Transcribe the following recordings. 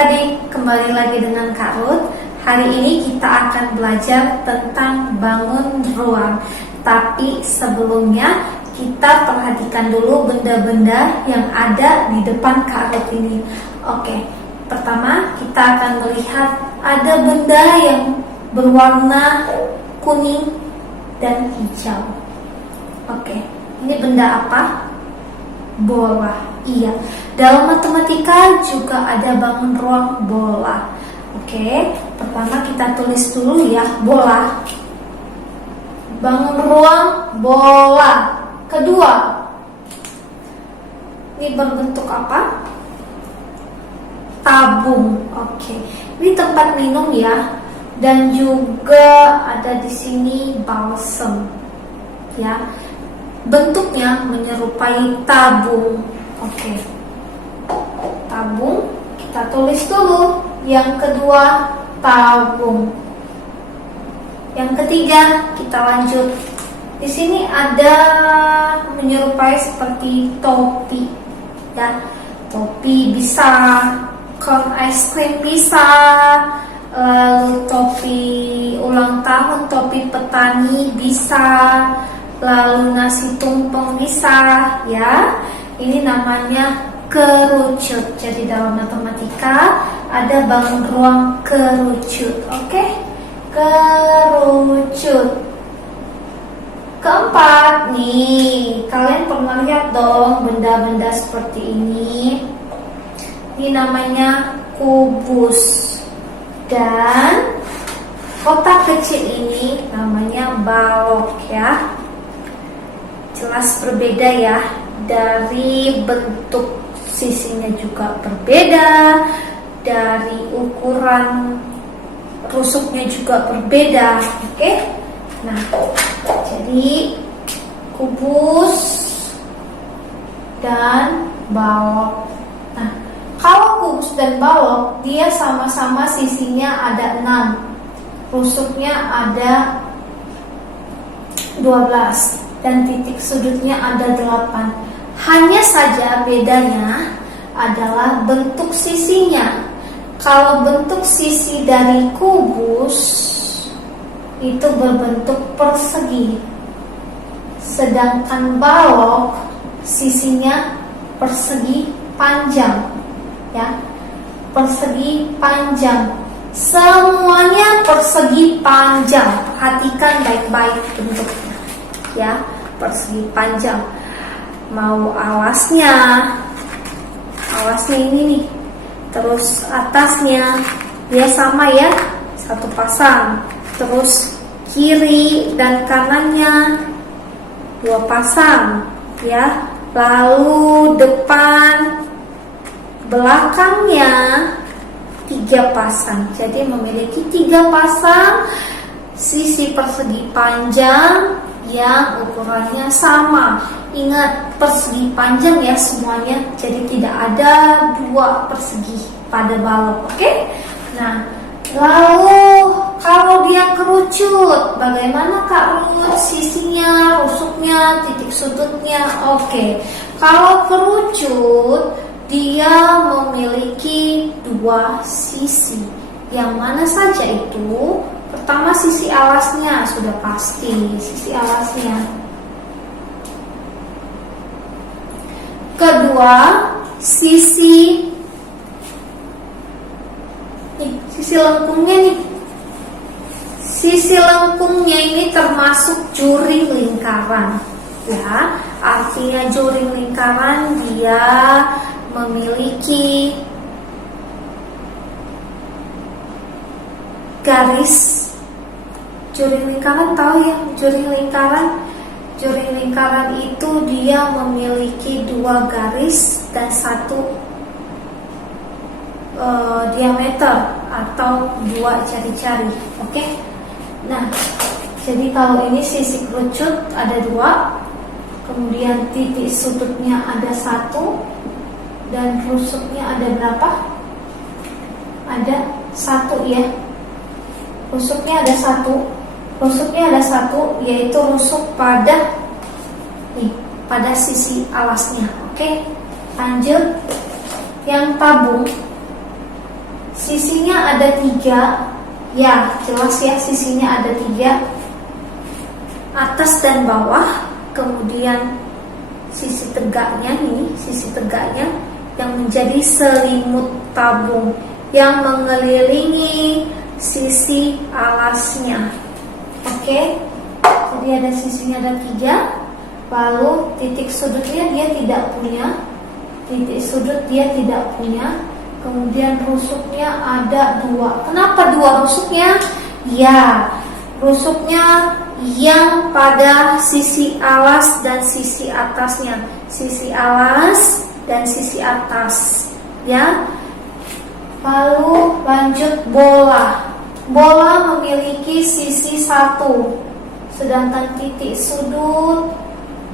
adik-adik, kembali lagi dengan Kak Ruth. Hari ini kita akan belajar tentang bangun ruang. Tapi sebelumnya kita perhatikan dulu benda-benda yang ada di depan Kak Ruth ini. Oke, pertama kita akan melihat ada benda yang berwarna kuning dan hijau. Oke, ini benda apa? Bola. Iya, dalam matematika juga ada bangun ruang bola. Oke, pertama kita tulis dulu ya, bola. Bangun ruang bola. Kedua, ini berbentuk apa? Tabung. Oke, ini tempat minum ya, dan juga ada di sini balsem. Ya, bentuknya menyerupai tabung. Oke, tabung kita tulis dulu. Yang kedua, tabung. Yang ketiga, kita lanjut. Di sini ada menyerupai seperti topi. Ya, topi bisa, cone ice cream bisa, lalu topi ulang tahun, topi petani bisa, lalu nasi tumpeng bisa, ya. Ini namanya kerucut. Jadi dalam matematika ada bangun ruang kerucut. Oke? Kerucut. Keempat, nih, kalian pernah lihat dong benda-benda seperti ini. Ini namanya kubus. Dan kotak kecil ini namanya balok ya. Jelas berbeda ya. Dari bentuk sisinya juga berbeda, dari ukuran rusuknya juga berbeda. Oke? Nah, jadi kubus dan balok. Nah, kalau kubus dan balok dia sama-sama sisinya ada 6, rusuknya ada 12 dan titik sudutnya ada 8. Hanya saja bedanya adalah bentuk sisinya. Kalau bentuk sisi dari kubus itu berbentuk persegi, sedangkan balok sisinya persegi panjang, ya, persegi panjang. Semuanya persegi panjang. Perhatikan baik-baik bentuknya, ya, persegi panjang. Mau alasnya ini nih, terus atasnya dia sama ya, satu pasang. Terus kiri dan kanannya 2 pasang ya. Lalu depan belakangnya 3 pasang. Jadi memiliki 3 pasang sisi persegi panjang yang ukurannya sama. Ingat, persegi panjang ya semuanya. Jadi tidak ada 2 persegi pada balok. Oke? Nah, lalu kalau dia kerucut, bagaimana Kak Ruth? Sisinya, rusuknya, titik sudutnya. Oke. Kalau kerucut, dia memiliki 2 sisi. Yang mana saja itu? Pertama, sisi alasnya sudah pasti, sisi alasnya. Kedua, sisi lengkungnya nih. Sisi lengkungnya ini termasuk juring lingkaran, ya. Artinya juring lingkaran dia memiliki garis. Juring lingkaran tahu ya, juring lingkaran. Juring lingkaran itu dia memiliki 2 garis dan 1 diameter atau 2 jari-jari. Oke? Nah, jadi kalau ini sisi kerucut ada 2, kemudian titik sudutnya ada 1, dan rusuknya ada berapa? Ada 1 ya. Rusuknya ada 1. Rusuknya ada 1, yaitu rusuk pada pada sisi alasnya. Oke, lanjut. Yang tabung sisinya ada 3. Ya, jelas ya, sisinya ada 3, atas dan bawah. Kemudian sisi tegaknya ini, sisi tegaknya yang menjadi selimut tabung yang mengelilingi sisi alasnya. Oke, jadi ada sisinya ada 3. Lalu titik sudutnya dia tidak punya, titik sudut dia tidak punya. Kemudian rusuknya ada 2. Kenapa 2 rusuknya? Ya, rusuknya yang pada sisi alas dan sisi atasnya, sisi alas dan sisi atas, ya. Lalu lanjut bola. Bola memiliki sisi 1, sedangkan titik sudut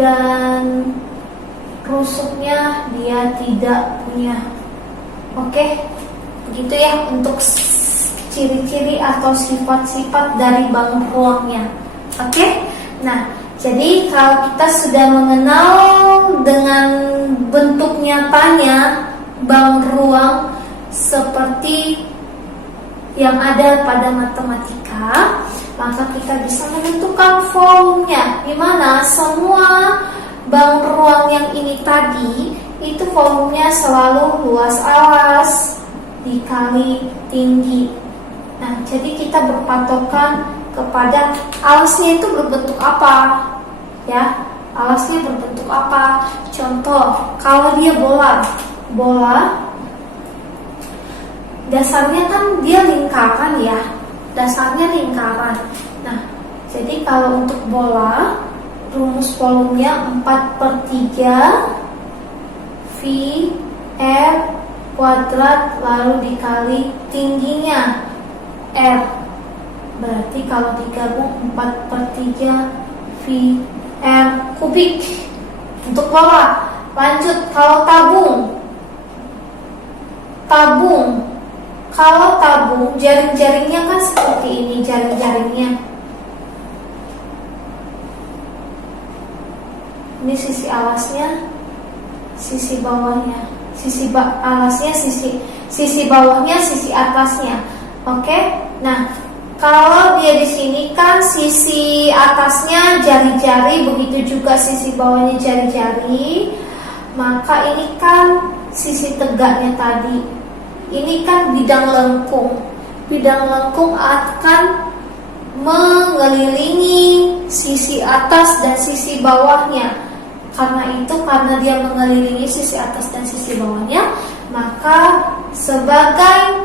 dan rusuknya dia tidak punya. Oke, begitu ya untuk ciri-ciri atau sifat-sifat dari bangun ruangnya. Oke, nah jadi kalau kita sudah mengenal dengan bentuk nyatanya bangun ruang seperti yang ada pada matematika, maka kita bisa menentukan volumenya, di mana semua bangun ruang yang ini tadi itu volumenya selalu luas alas dikali tinggi. Nah, jadi kita berpatokan kepada alasnya itu berbentuk apa, ya? Alasnya berbentuk apa? Contoh, kalau dia bola dasarnya kan dia lingkaran ya, dasarnya lingkaran. Nah, jadi kalau untuk bola, rumus volumenya 4/3 V R kuadrat lalu dikali tingginya R. Berarti kalau digabung 4/3 V R kubik untuk bola. Lanjut, kalau tabung, kalau tabung jaring-jaringnya kan seperti ini, jaring-jaringnya. Ini sisi alasnya, sisi bawahnya, alasnya, sisi bawahnya, sisi atasnya. Oke. Nah, kalau dia di sini kan sisi atasnya jari-jari, begitu juga sisi bawahnya jari-jari, maka ini kan sisi tegaknya tadi. Ini kan bidang lengkung. Bidang lengkung akan mengelilingi sisi atas dan sisi bawahnya. Karena dia mengelilingi sisi atas dan sisi bawahnya, maka sebagai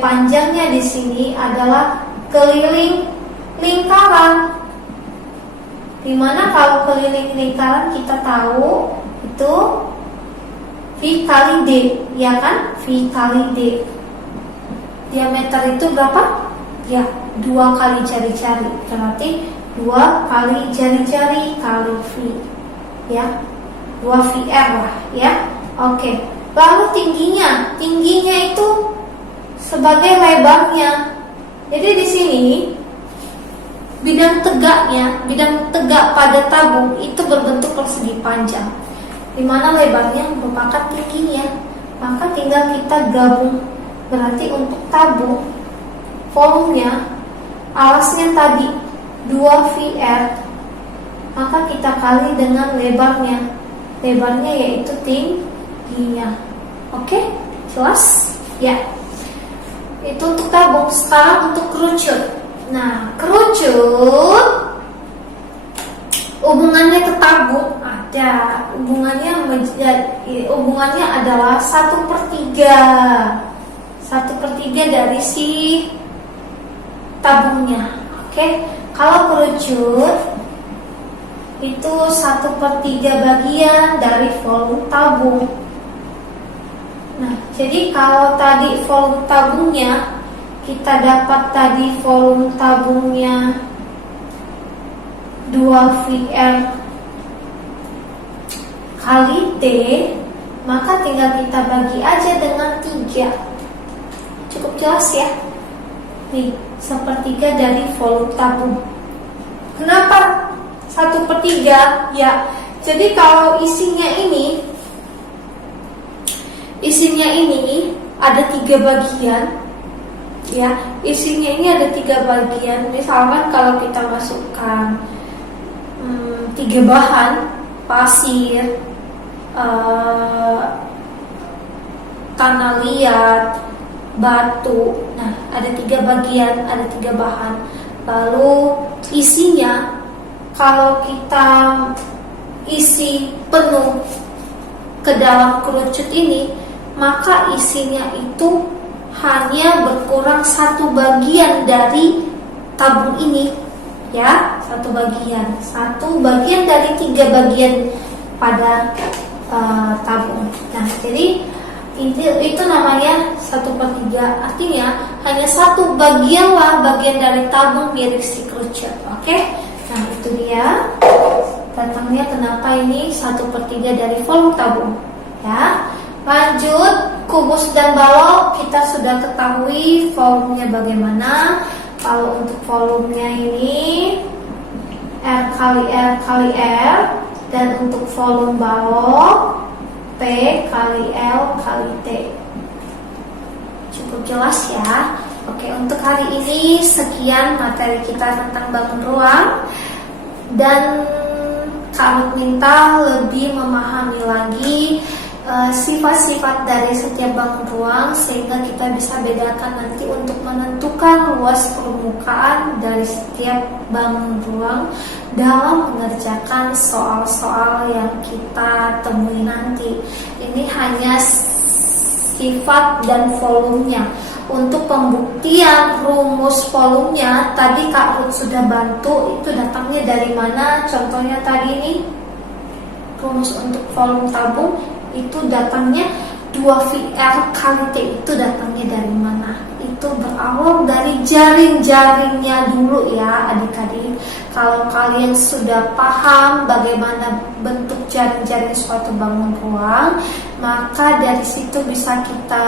panjangnya di sini adalah keliling lingkaran. Dimana kalau keliling lingkaran kita tahu itu V kali D, ya kan? V kali D. Diameter itu berapa? Ya, 2 kali jari-jari. Berarti 2 kali jari-jari kali V, ya, 2 VR lah, ya. Oke. Lalu tingginya itu sebagai lebarnya. Jadi di sini bidang tegak pada tabung itu berbentuk persegi panjang, di mana lebarnya merupakan tingginya. Maka tinggal kita gabung. Berarti untuk tabung volumenya, alasnya tadi 2 VR, maka kita kali dengan lebarnya yaitu tingginya. Oke, jelas? Ya. Itu untuk tabung. Sekarang untuk kerucut. Nah, kerucut hubungannya ke tabung ada. Hubungannya adalah 1/3 dari si tabungnya. Oke. Kalau kerucut itu 1/3 bagian dari volume tabung. Nah, jadi kalau tadi volume tabungnya, kita dapat tadi volume tabungnya 2 VR kali T, maka tinggal kita bagi aja dengan 3. Cukup jelas ya? Nih, 1/3 dari volume tabung. Kenapa 1/3? Ya, jadi kalau isinya isinya ini ada 3 bagian, ya. Isinya ini ada 3 bagian. Misalkan kalau kita masukkan 3 bahan, pasir, tanah liat, batu. Nah, ada 3 bagian, ada 3 bahan. Lalu isinya, kalau kita isi penuh ke dalam kerucut ini, maka isinya itu hanya berkurang 1 bagian dari tabung ini, ya, 1 bagian dari 3 bagian pada tabung. Nah, jadi itu namanya 1/3. Artinya hanya 1 bagian dari tabung milik si kerucut. Oke? Nah, itu dia datangnya kenapa ini 1/3 dari volume tabung, ya. Lanjut, kubus dan balok kita sudah ketahui volumenya bagaimana. Kalau untuk volumenya ini R kali R kali R, dan untuk volume balok P kali L kali T. Cukup jelas ya. Oke, untuk hari ini sekian materi kita tentang bangun ruang, dan kami minta lebih memahami lagi sifat-sifat dari setiap bangun ruang, sehingga kita bisa bedakan nanti untuk menentukan luas permukaan dari setiap bangun ruang dalam mengerjakan soal-soal yang kita temui nanti. Ini hanya sifat dan volumenya. Untuk pembuktian rumus volumenya tadi Kak Ruth sudah bantu, itu datangnya dari mana? Contohnya tadi ini rumus untuk volume tabung itu datangnya 2VR kali T, itu datangnya dari mana? Itu berawal dari jaring-jaringnya dulu ya adik-adik. Kalau kalian sudah paham bagaimana bentuk jaring-jaring suatu bangun ruang, maka dari situ bisa kita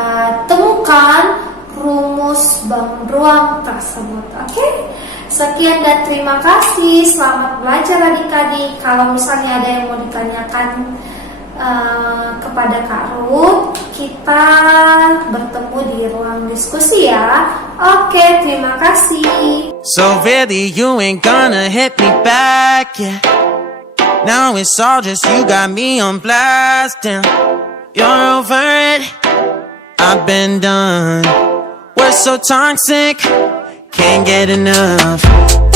temukan rumus bangun ruang tersebut. Oke? Sekian dan terima kasih. Selamat belajar adik-adik. Kalau misalnya ada yang mau ditanyakan kepada Kak Ruth, kita bertemu di ruang diskusi ya. Oke, terima kasih. So really you ain't gonna hit me back, yeah. Now it's all just you got me on blast, damn. You're over it, I've been done. We're so toxic, can't get enough.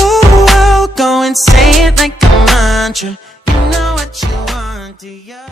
Ooh, I'll go and say it like a mantra. You know what you want, do you?